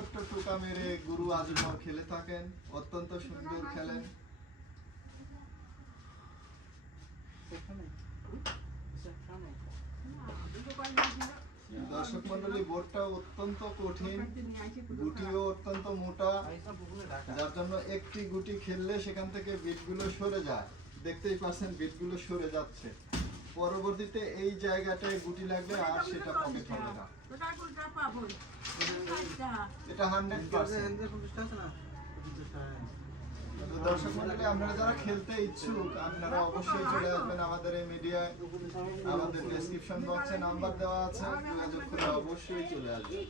ছোট্ট টোকা মেরে গুরু আজীবন খেলে থাকেন, অত্যন্ত সুন্দর খেলেন। দর্শক মন্ডলী, বোর্ডটা অত্যন্ত কঠিন, গুটিও অত্যন্ত মোটা, যার জন্য একটি গুটি খেললে সেখান থেকে বিটগুলো সরে যায়। দেখতেই পাচ্ছেন বিটগুলো সরে যাচ্ছে। পরবর্তীতে এই জায়গাটায় গুটি লাগলে আর সেটা পকেট হবে না। এটা 100%। দর্শক মন্ডলী, আপনারা যারা খেলতে ইচ্ছুক আপনারা অবশ্যই চলে আসবেন আমাদের এই মিডিয়ায়। আমাদের ডেসক্রিপশন বক্সে নাম্বার দেওয়া আছে, যোগাযোগ করে অবশ্যই চলে আসবেন।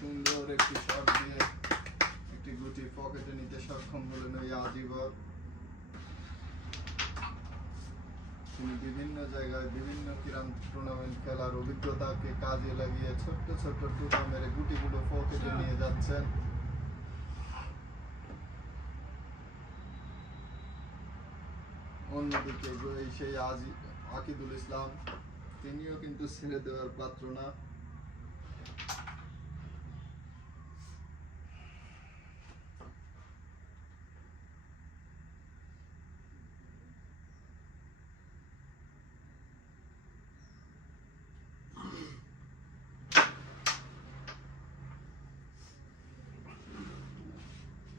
সুন্দর একটি শট দিয়ে একটি গুটি পকেটে নিতে সক্ষম হলেন ওই আজিবর। তিনি বিভিন্ন জায়গায় বিভিন্ন ক্রীড়া টুর্নামেন্ট খেলার অভিজ্ঞতাকে কাজে লাগিয়ে ছোট্ট ছোট্ট টুকা মেরে গুটিগুলো পকেটে নিয়ে যাচ্ছেন। অন্যদিকে সেই আকিদুল ইসলাম, তিনিও কিন্তু ছেড়ে দেওয়ার পাত্র না।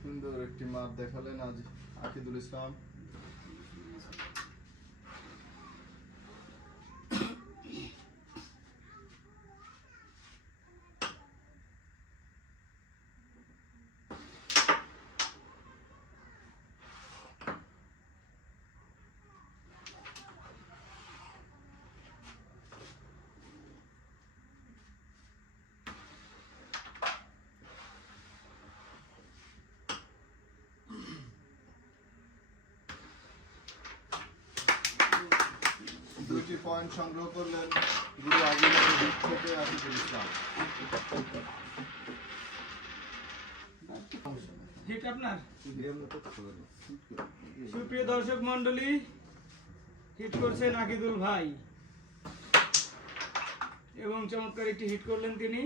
সুন্দর একটি মাঠ দেখালেন আজ আকিদুল ইসলাম। দুইটি পয়েন্ট সংগ্রহ করলেন গুরু আজিমের দিক থেকে আকিদুল ইসলাম। সুপ্রিয় দর্শক মন্ডলী, হিট করছেন আকিদুল ভাই এবং চমৎকার একটি হিট করলেন তিনি।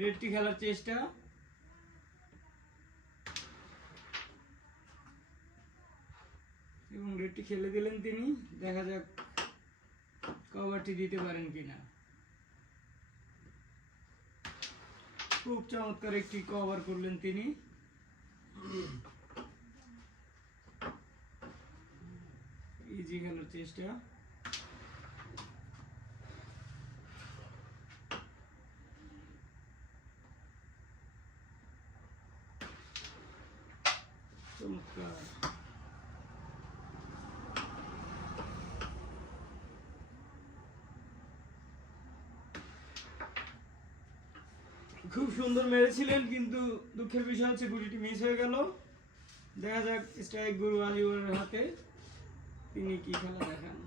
রেডটি খেলার চেষ্টা, এবং রেডটি খেলে দিলেন তিনি। দেখা যাক কভারটি দিতে পারেন কিনা। খুব চমৎকার একটি কভার করলেন তিনি। ইজি খেলার চেষ্টা, চমৎকার। খুব সুন্দর মেরেছিলেন, কিন্তু দুঃখের বিষয় হচ্ছে গুটিটি মিস হয়ে গেল। দেখা যাক স্ট্রাইক গুরু আজিবরের হাতে তিনি কি খেলা দেখান।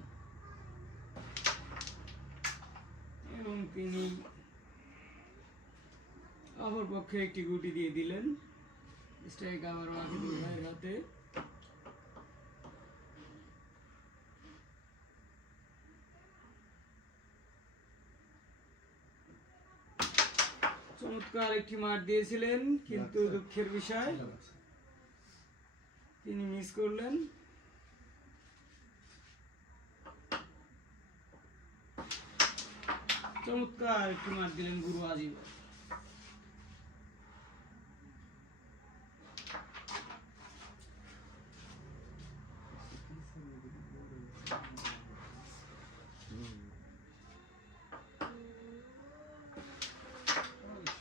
এবং তিনি অপর পক্ষে একটি গুটি দিয়ে দিলেন। স্ট্রাইক আবারও আকিদুল ভাইয়ের হাতে। চমৎকার একটি মার দিয়েছিলেন, কিন্তু দুঃখের বিষয় তিনি মিস করলেন। চমৎকার একটি মার দিলেন গুরু আজিবর।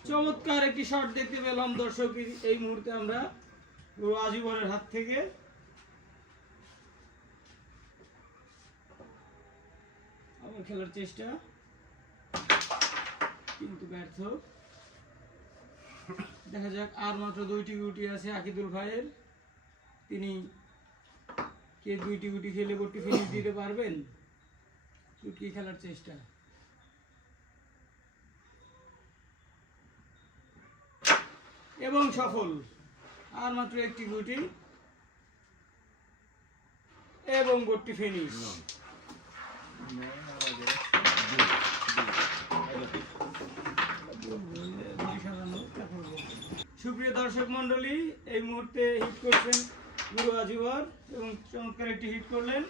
চমৎকার একটি শট দেখতে পেলাম দর্শক এই মুহূর্তে আমরা গুরু আজিবরের হাত থেকে। আবার খেলার চেষ্টা, কিন্তু ব্যর্থ। দেখা যাক, আর মাত্র 2টি গুটি আছে আকিদুল ভাইয়ের। তিনি কে 2টি গুটি খেলে বোর্ডটি ফিনিশ দিতে পারবেন? চুটকি খেলার চেষ্টা, এবং সফল। আর মাত্র একটি গুটি এবং বোর্ডটি ফিনিশ। সুপ্রিয় দর্শক মন্ডলী, এই মুহূর্তে হিট করছেন গুরু আজিবর এবং চমৎকার একটি হিট করলেন।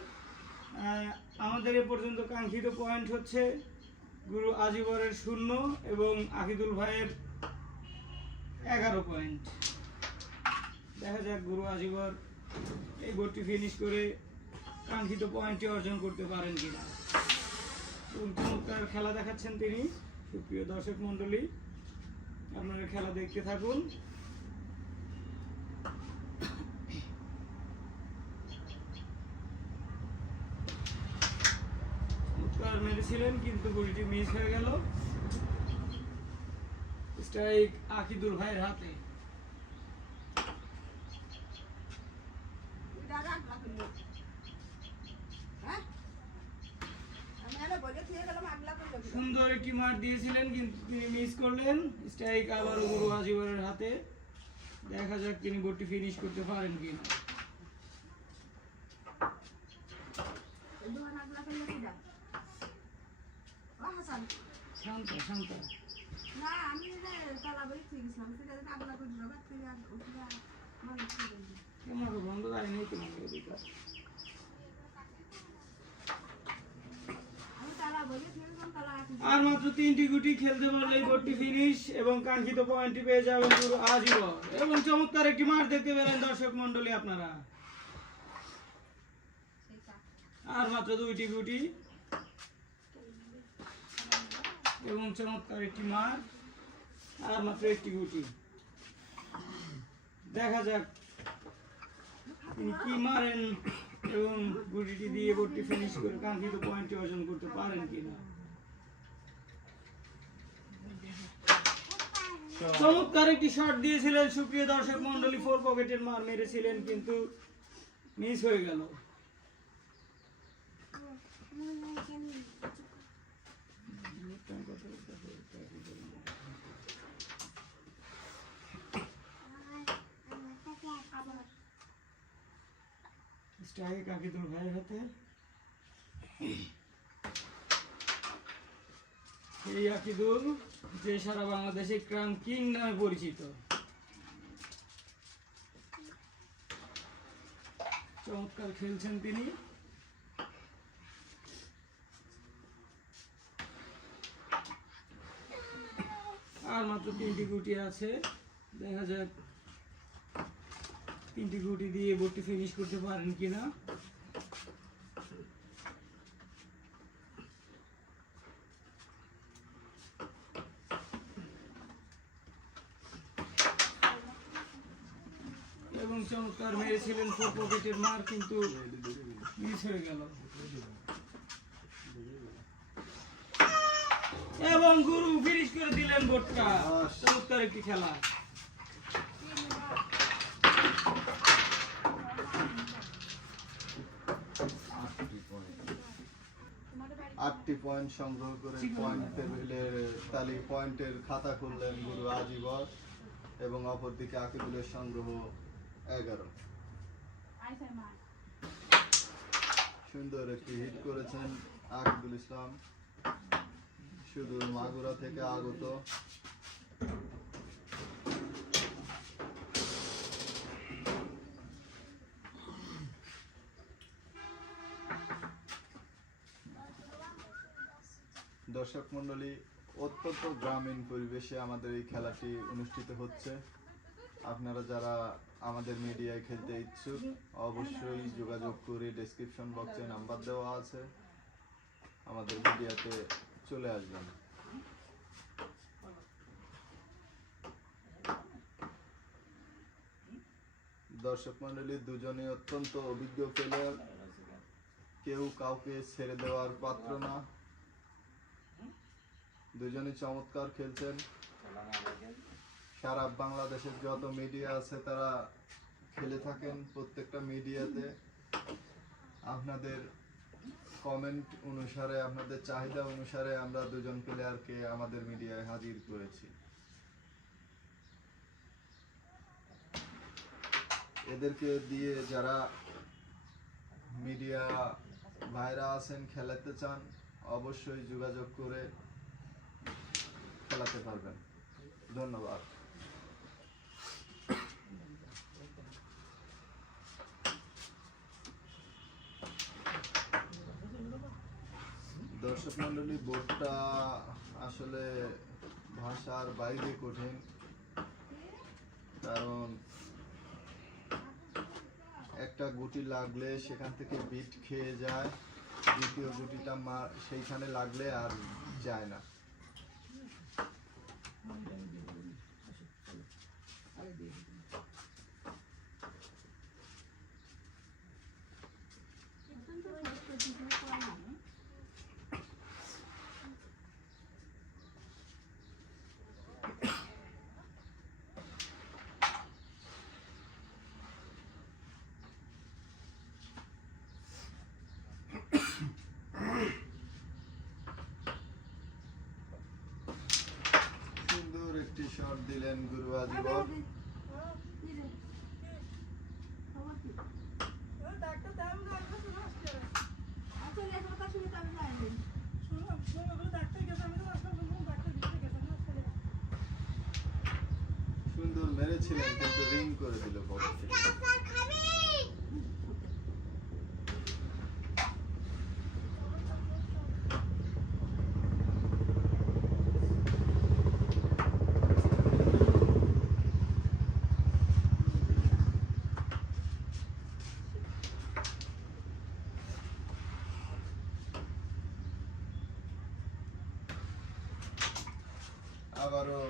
আমাদের এ পর্যন্ত কাঙ্ক্ষিত পয়েন্ট হচ্ছে গুরু আজিবরের 0 এবং আকিদুল ভাইয়ের 11 পয়েন্ট। দেখা যাক গুরু আজিবর এই বোর্ডটি ফিনিশ করে কাঙ্ক্ষিত পয়েন্টটি অর্জন করতে পারেন কিনা। চমৎকার খেলা দেখাচ্ছেন তিনি। সুপ্রিয় দর্শক মন্ডলী, আপনারা খেলা দেখতে থাকুন। চমৎকার মেরেছিলেন, কিন্তু গুলিটি মিস হয়ে গেল। স্ট্রাইক আকিদুল ভাইয়ের হাতে। সুন্দর একটি মার দিয়েছিলেন, কিন্তু তিনি মিস করলেন। স্ট্রাইক আবারও গুরু আজিবরের হাতে। দেখা যাক তিনি বোর্ডটি ফিনিশ করতে পারেন কিনা। শান্ত শান্ত। ক্যামেরা বন্ধ যায় নেই তো। আর মাত্র 3টি গুটি খেলতে পারলেই বোর্ডটি ফিনিশ এবং কাঙ্ক্ষিত পয়েন্টটি পেয়ে যাবেন গুরু আজিবর। এবং চমৎকার একটি মার দেখতে পেলেন দর্শক মন্ডলী আপনারা। আর মাত্র 2টি গুটি এবং চমৎকার একটি মার। আর মাত্র একটি গুটি। দেখা যাক তিনি কি মারেন এবং গুটিটি দিয়ে বোর্ডটি ফিনিশ করে কাঙ্ক্ষিত পয়েন্টটি অর্জন করতে পারেন কিনা। চমৎকার একটি শট দিয়েছিলেন সুপ্রিয় দর্শক মন্ডলী। 4 পকেটের মার মেরেছিলেন, কিন্তু মিস হয়ে গেল। স্ট্রাইক আকিদুল ভাইয়ের হাতে। এই আকিদুল, যে সারা বাংলাদেশে ক্রাম কিং নামে পরিচিত। চমৎকার খেলছেন তিনি। আর মাত্র 3টি গুটি আছে। দেখা যাক 3টি গুটি দিয়ে বোর্ডটি ফিনিশ করতে পারেন কিনা। এবং চমৎকার মেরেছিলেন 4 পকেটের মার, কিন্তু মিস হয়ে গেল। এবং গুরু ফিনিশ করে দিলেন বোর্ডটা। চমৎকার একটি খেলা। 8টি পয়েন্ট সংগ্রহ করে পয়েন্ট টেবিলের পয়েন্টের খাতা খুললেন গুরু আজিবর এবং অপরদিকে আকিবুলের সংগ্রহ 11। সুন্দর একটি হিট করেছেন আকিবুল ইসলাম, শুধু মাগুরা থেকে আগত। দর্শক মণ্ডলী, অত্যন্ত গ্রামীণ পরিবেশে আমাদের এই খেলাটি অনুষ্ঠিত হচ্ছে। আপনারা যারা আমাদের মিডিয়ায় খেলতে ইচ্ছুক অবশ্যই যোগাযোগ করে ডেসক্রিপশন বক্সে নাম্বার দেওয়া আছে, আমাদের মিডিয়াতে চলে আসবেন। দর্শক মণ্ডলী, দুজনে অত্যন্ত অভিজ্ঞ প্লেয়ার, কেউ কাউকে ছেড়ে দেওয়ার পাত্র না। দুজনই চমৎকার খেলছেন। সারা বাংলাদেশের যত মিডিয়া আছে তারা খেলে থাকেন। প্রত্যেকটা মিডিয়াতে আপনাদের কমেন্ট অনুসারে, আপনাদের চাহিদা অনুসারে আমরা দুজন প্লেয়ারকে আমাদের মিডিয়ায় হাজির করেছি। এদেরকে দিয়ে যারা মিডিয়া ভাইরা আছেন খেলাতে চান অবশ্যই যোগাযোগ করে খেলাতে পারবেন। ধন্যবাদ। দর্শক মন্ডলী, বোর্ডটা আসলে ভাষার বাইরে কঠিন, কারণ একটা গুটি লাগলে সেখান থেকে বিট খেয়ে যায়, দ্বিতীয় গুটিটা সেইখানে লাগলে আর যায় না। সুন্দর একটি শট দিলেন গুরু আজিবর। সুন্দর মেরেছিলেন কিন্তু রিং করে দিল বলকে। আবারও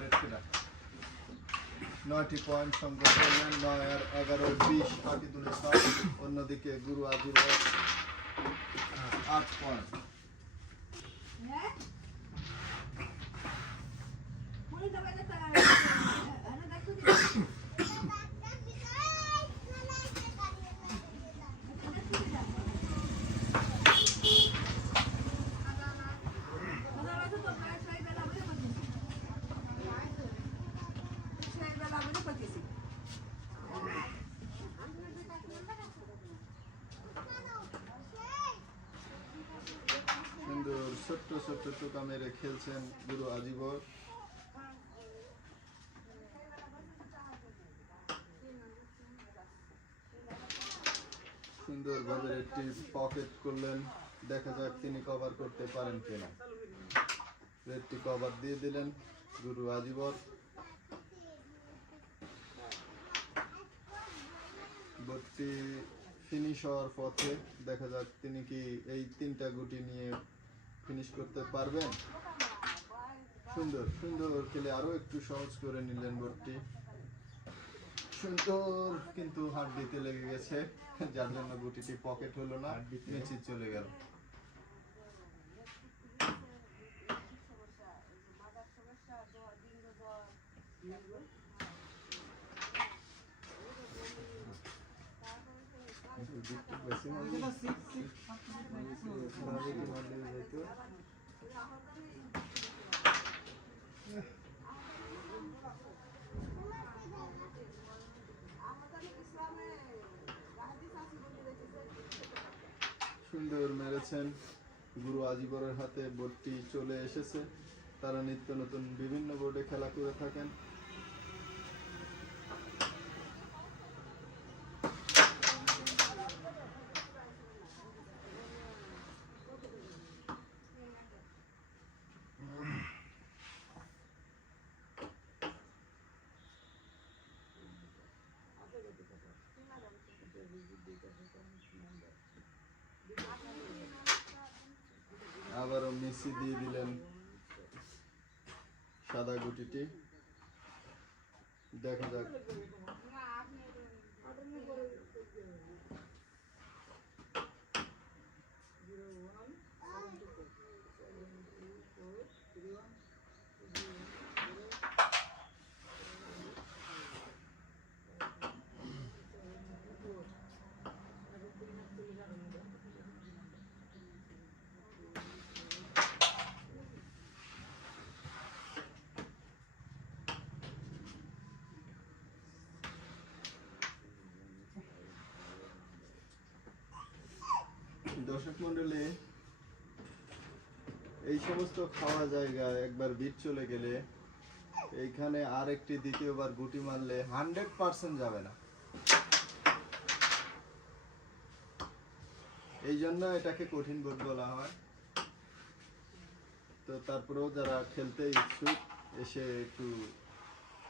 রেড ফিলার 9টি পয়েন্ট সংগ্রহ করলেন। 9 আর 11 20 আকিবুল ইসলাম। অন্যদিকে গুরু আজিবর 8 পয়েন্ট। সুন্দর ছোট্ট ছোট্ট টোকা মেরে খেলছেন গুরু আজিবর। সুন্দরভাবে একটি পকেট করলেন, দেখা যাক তিনি কভার করতে পারেন কিনা। রেডটি কভার দিয়ে দিলেন গুরু আজিবর। বোর্ডটি ফিনিশ হওয়ার পথে, দেখা যাক তিনি কি এই 3টা গুটি নিয়ে ফিনিশ করতে পারবেন। সুন্দর সুন্দর খেলে আরো একটু সহজ করে নিলেন বোর্ডটি। সুন্দর, কিন্তু হাত দিতে লেগে গেছে, যার জন্য গুটিটি পকেট হলো না, নিচে চলে গেল। বেশি বছর মেরেছেন, গুরু আজিবরের হাতে বোর্ডটি চলে এসেছে। তারা নিত্য নতুন বিভিন্ন বোর্ডে খেলা করে থাকেন। আবারও মেসি দিয়ে দিলেন সাদা গুটিটি। দেখা যাক। দর্শক মন্ডলী, এই সমস্ত খাওয়া জায়গায় একবার বিট চলে গেলে এইখানে আর একটি দ্বিতীয়বার গুটি মারলে 100% যাবে না। এই জন্য এটাকে কঠিন বোর্ড বলা হয়। তো তারপরেও যারা খেলতে ইচ্ছুক এসে একটু